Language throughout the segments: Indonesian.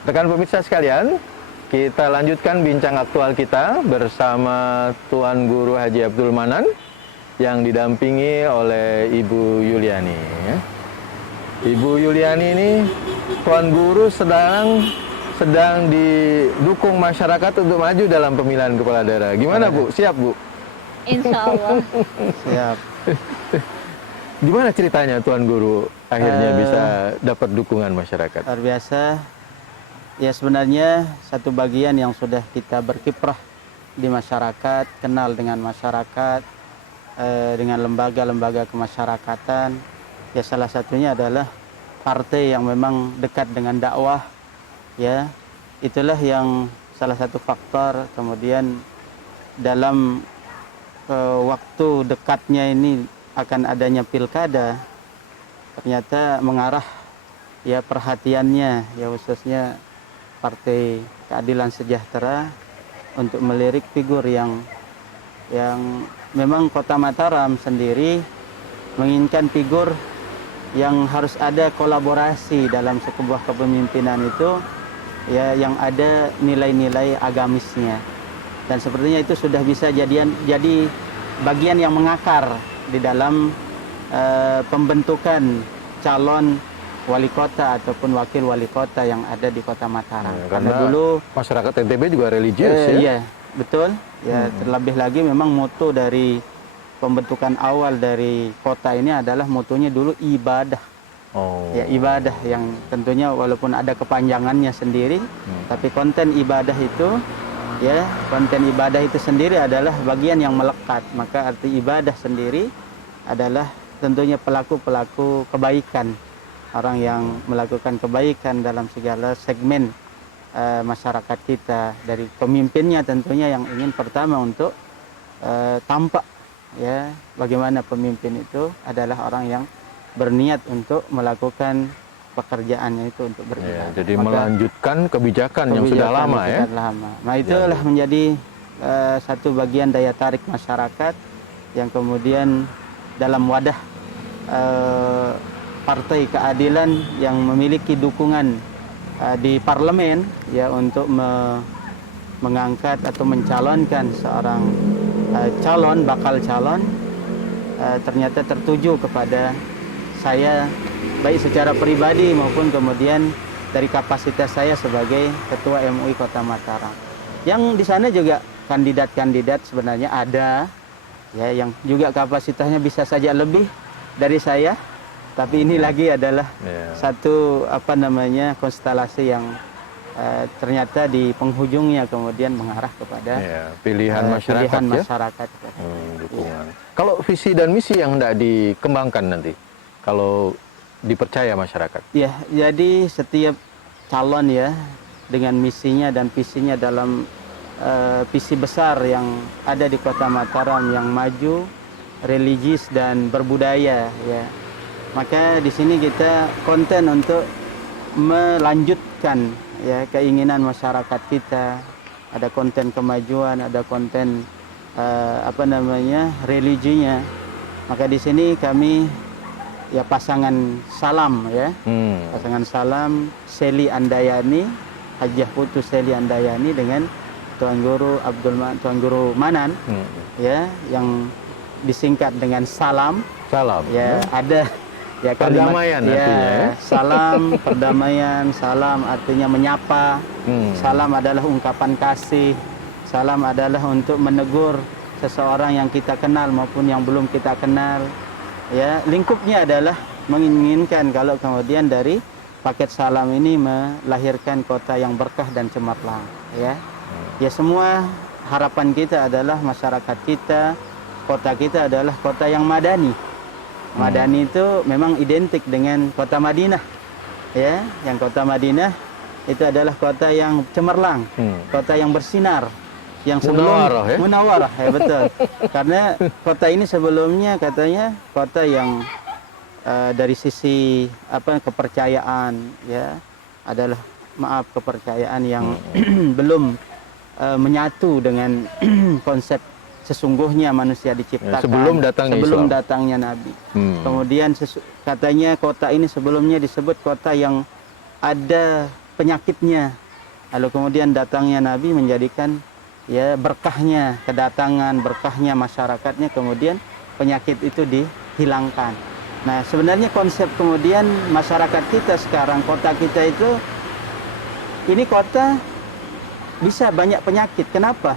Rekan pemirsa sekalian, kita lanjutkan bincang aktual kita bersama Tuan Guru Haji Abdul Manan yang didampingi oleh Ibu Yuliani. Ibu Yuliani ini Tuan Guru sedang didukung masyarakat untuk maju dalam pemilihan kepala daerah. Gimana Bu? Siap Bu? Insya Allah. Siap. Gimana ceritanya Tuan Guru akhirnya bisa dapat dukungan masyarakat? Luar biasa. Ya sebenarnya satu bagian yang sudah kita berkiprah di masyarakat, kenal dengan masyarakat, dengan lembaga-lembaga kemasyarakatan. Ya salah satunya adalah partai yang memang dekat dengan dakwah. Ya, itulah yang salah satu faktor. Kemudian dalam waktu dekatnya ini akan adanya pilkada, ternyata mengarah ya perhatiannya ya khususnya Partai Keadilan Sejahtera untuk melirik figur yang memang Kota Mataram sendiri menginginkan figur yang harus ada kolaborasi dalam sebuah kepemimpinan itu ya yang ada nilai-nilai agamisnya, dan sepertinya itu sudah bisa jadi bagian yang mengakar di dalam pembentukan calon wali kota ataupun wakil wali kota yang ada di Kota Mataram. Karena dulu masyarakat NTB juga religius ya. Iya, betul. Ya, terlebih lagi memang moto dari pembentukan awal dari kota ini adalah motonya dulu ibadah. Oh. Ya, ibadah yang tentunya walaupun ada kepanjangannya sendiri, tapi konten ibadah itu sendiri adalah bagian yang melekat. Maka arti ibadah sendiri adalah tentunya pelaku-pelaku kebaikan. Orang yang melakukan kebaikan dalam segala segmen masyarakat kita, dari pemimpinnya tentunya yang ingin pertama untuk tampak ya bagaimana pemimpin itu adalah orang yang berniat untuk melakukan pekerjaannya itu untuk beribadah. Jadi melanjutkan kebijakan yang sudah lama ya. Nah itulah menjadi satu bagian daya tarik masyarakat yang kemudian dalam wadah Partai Keadilan yang memiliki dukungan di parlemen ya untuk mengangkat atau mencalonkan seorang bakal calon ternyata tertuju kepada saya baik secara pribadi maupun kemudian dari kapasitas saya sebagai Ketua MUI Kota Mataram. Yang di sana juga kandidat-kandidat sebenarnya ada ya yang juga kapasitasnya bisa saja lebih dari saya. Tapi ini lagi adalah satu konstelasi yang ternyata di penghujungnya kemudian mengarah kepada pilihan masyarakat. Dukungan. Kalau visi dan misi yang hendak dikembangkan nanti, kalau dipercaya masyarakat. Ya, jadi setiap calon ya dengan misinya dan visinya dalam visi besar yang ada di Kota Mataram yang maju, religius dan berbudaya ya. Maka di sini kita konten untuk melanjutkan ya keinginan masyarakat kita. Ada konten kemajuan, ada konten religinya. Maka di sini kami ya pasangan salam ya. Pasangan salam Seli Andayani, Hajiah Putu Seli Andayani dengan Tuan Guru Manan ya yang disingkat dengan salam. Salam. Ya, ada ya kalimat perdamaian artinya ya. Salam, perdamaian, salam artinya menyapa. Salam adalah ungkapan kasih. Salam adalah untuk menegur seseorang yang kita kenal maupun yang belum kita kenal. Ya, lingkupnya adalah menginginkan kalau kemudian dari paket salam ini melahirkan kota yang berkah dan cemerlang, ya. Ya, semua harapan kita adalah masyarakat kita, kota kita adalah kota yang madani. Madani itu memang identik dengan kota Madinah, ya. Yang kota Madinah itu adalah kota yang cemerlang, kota yang bersinar, yang sebelum Munawarah, ya betul. Karena kota ini sebelumnya katanya kota yang dari sisi kepercayaan, ya adalah kepercayaan yang belum menyatu dengan konsep sesungguhnya manusia diciptakan sebelum datangnya Nabi. Kemudian katanya kota ini sebelumnya disebut kota yang ada penyakitnya. Lalu kemudian datangnya Nabi menjadikan ya berkahnya kedatangan, berkahnya masyarakatnya, kemudian penyakit itu dihilangkan. Nah, sebenarnya konsep kemudian masyarakat kita sekarang, kota kita itu, ini kota bisa banyak penyakit. Kenapa?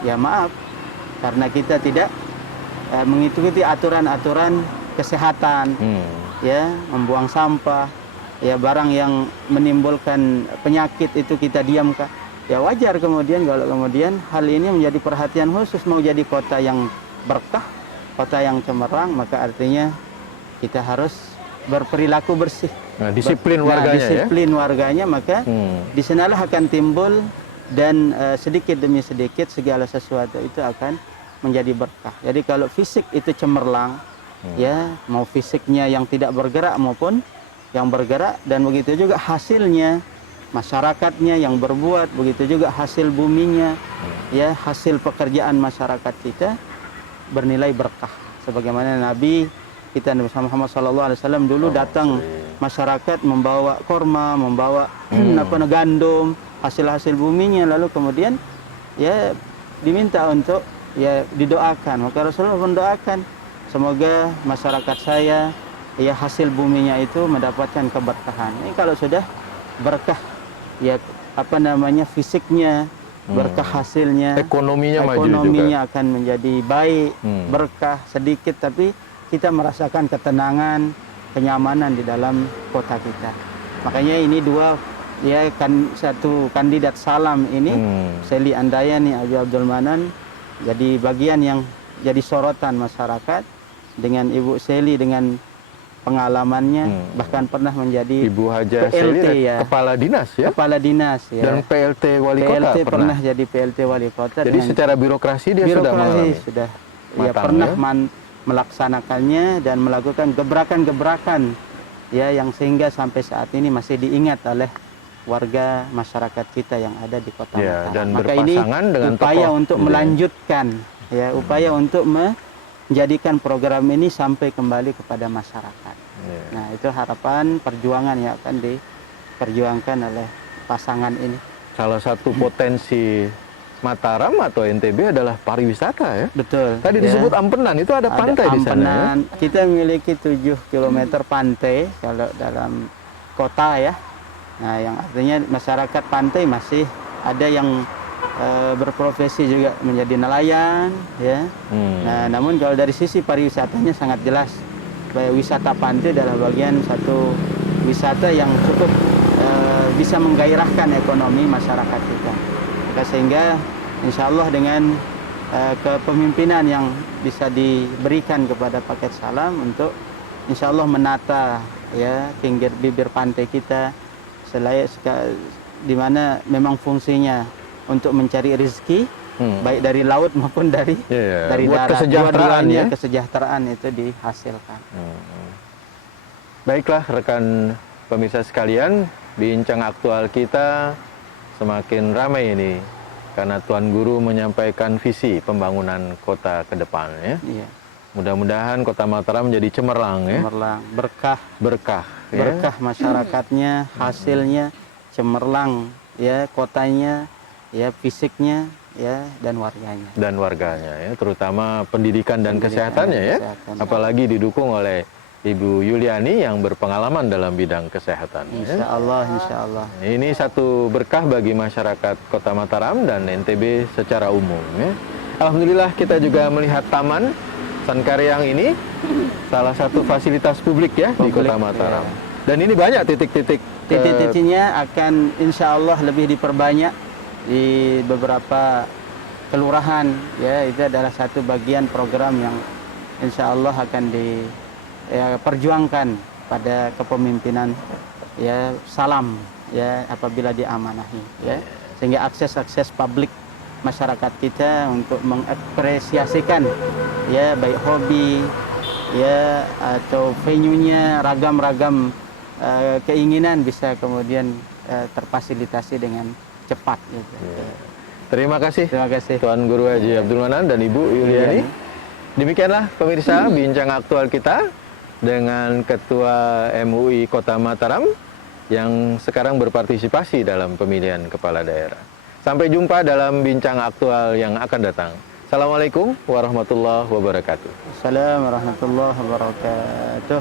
Ya maaf, karena kita tidak mengikuti aturan-aturan kesehatan, ya, membuang sampah, ya, barang yang menimbulkan penyakit itu kita diamkan. Ya wajar kemudian kalau kemudian hal ini menjadi perhatian khusus. Mau jadi kota yang berkah, kota yang cemerlang, maka artinya kita harus berperilaku bersih. Nah, disiplin warganya, disiplin warganya, maka di sanalah akan timbul dan sedikit demi sedikit segala sesuatu itu akan menjadi berkah. Jadi kalau fisik itu cemerlang, ya, mau fisiknya yang tidak bergerak maupun yang bergerak, dan begitu juga hasilnya masyarakatnya yang berbuat, begitu juga hasil buminya, ya, hasil pekerjaan masyarakat kita bernilai berkah. Sebagaimana Nabi kita Nabi Muhammad SAW dulu datang masyarakat membawa korma, membawa gandum, hasil-hasil buminya, lalu kemudian ya diminta untuk ya didoakan. Maka Rasulullah mendoakan, semoga masyarakat saya ya hasil buminya itu mendapatkan keberkahan. Ini kalau sudah berkah, ya fisiknya berkah, hasilnya, ekonominya akan menjadi baik, berkah sedikit, tapi kita merasakan ketenangan, kenyamanan di dalam kota kita. Makanya ini dua, ya, satu kandidat salam ini, Seli Andayani, Haji Abdul Manan, jadi bagian yang jadi sorotan masyarakat, dengan Ibu Seli dengan pengalamannya, bahkan pernah menjadi Ibu Haja PLT, Seli, ya, kepala dinas, ya, kepala dinas, ya, dan PLT wali kota pernah jadi PLT wali kota. Jadi secara birokrasi dia sudah mengalami, sudah matang, ya, pernah ya, melaksanakannya dan melakukan gebrakan-gebrakan, ya, yang sehingga sampai saat ini masih diingat oleh warga masyarakat kita yang ada di Kota ya, Mataram. dan Maka ini dengan upaya tokoh, untuk melanjutkan, ya, upaya untuk menjadikan program ini sampai kembali kepada masyarakat. ya. Nah, itu harapan perjuangan yang akan diperjuangkan oleh pasangan ini. Salah satu potensi Mataram atau NTB adalah pariwisata, ya. Betul. Tadi ya. disebut Ampenan, itu ada pantai di sana, ya? Kita memiliki 7 km pantai kalau dalam kota, ya. Nah, yang artinya masyarakat pantai masih ada yang berprofesi juga menjadi nelayan, ya. Nah, namun kalau dari sisi pariwisatanya sangat jelas bahwa wisata pantai adalah bagian satu wisata yang cukup bisa menggairahkan ekonomi masyarakat kita. Maka sehingga insya Allah dengan kepemimpinan yang bisa diberikan kepada Paket Salam untuk insya Allah menata, ya, pinggir bibir pantai kita selayak di mana memang fungsinya untuk mencari rezeki, baik dari laut maupun dari darat. Kesejahteraan, ya? Kesejahteraan itu dihasilkan. Baiklah rekan pemirsa sekalian, bincang aktual kita semakin ramai ini karena Tuan Guru menyampaikan visi pembangunan kota ke depan, ya. Iya. Mudah-mudahan Kota Mataram menjadi cemerlang, ya. Cemerlang, berkah, ya. berkah masyarakatnya, hasilnya cemerlang, ya, kotanya, ya, fisiknya, ya, dan warganya. Dan warganya, ya, terutama pendidikan dan kesehatannya, ya. Apalagi didukung oleh Ibu Yuliani yang berpengalaman dalam bidang kesehatan. Insya Allah, insya Allah. Ini satu berkah bagi masyarakat Kota Mataram dan NTB secara umum, ya. Alhamdulillah kita juga melihat Taman Sankaryang ini salah satu fasilitas publik, ya, di Kota Mataram. Ya. Dan ini banyak titik-titiknya akan insya Allah lebih diperbanyak di beberapa kelurahan, ya. Itu adalah satu bagian program yang insya Allah akan diperjuangkan pada kepemimpinan, ya, Salam, ya, apabila diamanahi, ya, sehingga akses publik masyarakat kita untuk mengapresiasikan, ya, baik hobi, ya, atau venue-nya, ragam-ragam keinginan bisa kemudian terfasilitasi dengan cepat, gitu. Terima kasih Tuan Guru Haji Abdul Manan dan Ibu Yuliani. Demikianlah pemirsa bincang aktual kita dengan Ketua MUI Kota Mataram yang sekarang berpartisipasi dalam pemilihan kepala daerah. Sampai jumpa dalam bincang aktual yang akan datang. Assalamualaikum warahmatullahi wabarakatuh. Assalamualaikum warahmatullahi wabarakatuh.